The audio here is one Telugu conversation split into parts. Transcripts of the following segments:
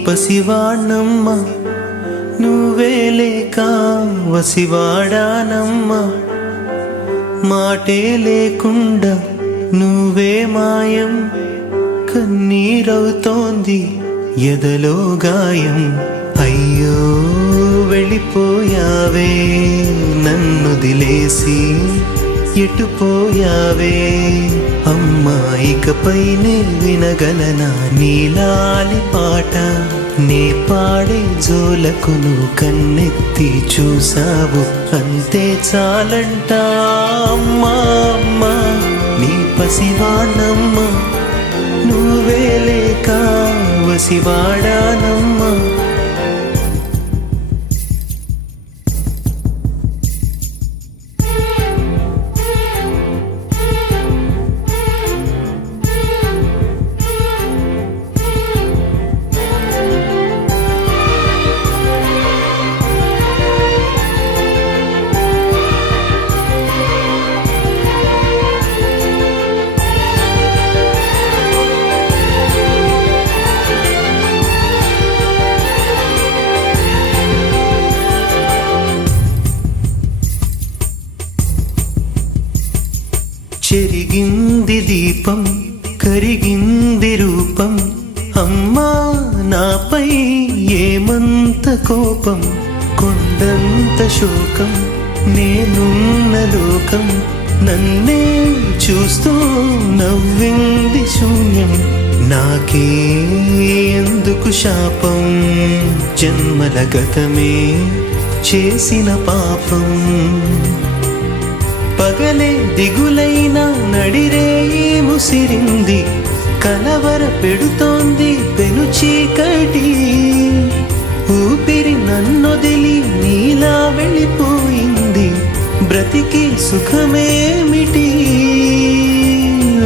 పసివాణ్ణమ్మ నువ్వే లేక వసివాడానమ్మ మాటే లేకుండా నువ్వే మాయం కన్నీరవుతోంది ఎదలో గాయం అయ్యో వెళ్ళిపోయావే నన్నుదిలేసి ఎటుపోయావే అమ్మా ఇకపైనే వినగలనా నీలాలి పాట నే పాడే జోలకు నువ్వు కన్నెత్తి చూసావు అంతే చాలంట అమ్మా అమ్మా నీ పసివాణమ్మ నువ్వే లేక వసివాడానమ్మా చెరిగింది దీపం కరిగింది రూపం అమ్మా నాపై ఏమంత కోపం కొండంత శోకం నేనున్న లోకం నన్నే చూస్తూ నవ్వింది శూన్యం నాకే ఎందుకు శాపం జన్మల గతమే చేసిన పాపం పగలే దిగులైనా నడిరేయి ముసిరింది కలవర పెడుతోంది పెను చీకటి ఊపిరి నన్నొదిలి నీలా వెళ్ళిపోయింది బ్రతికి సుఖమేమిటి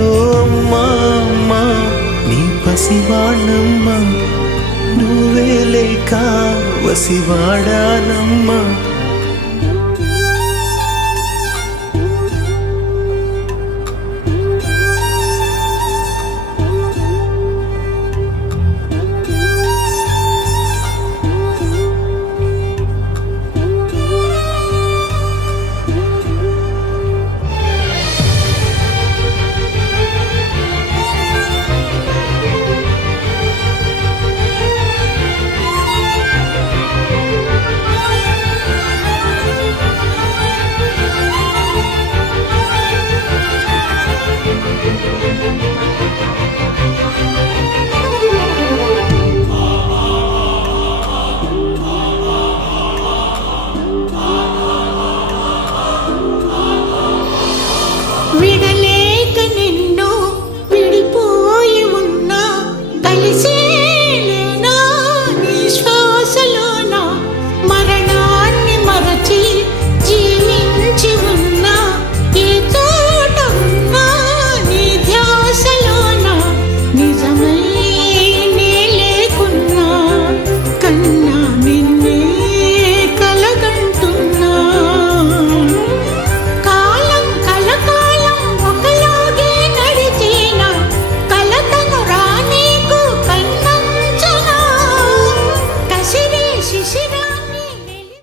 ఓ అమ్మా అమ్మా నీ పసివాణమ్మ నువ్వే లేక వసివాడానమ్మా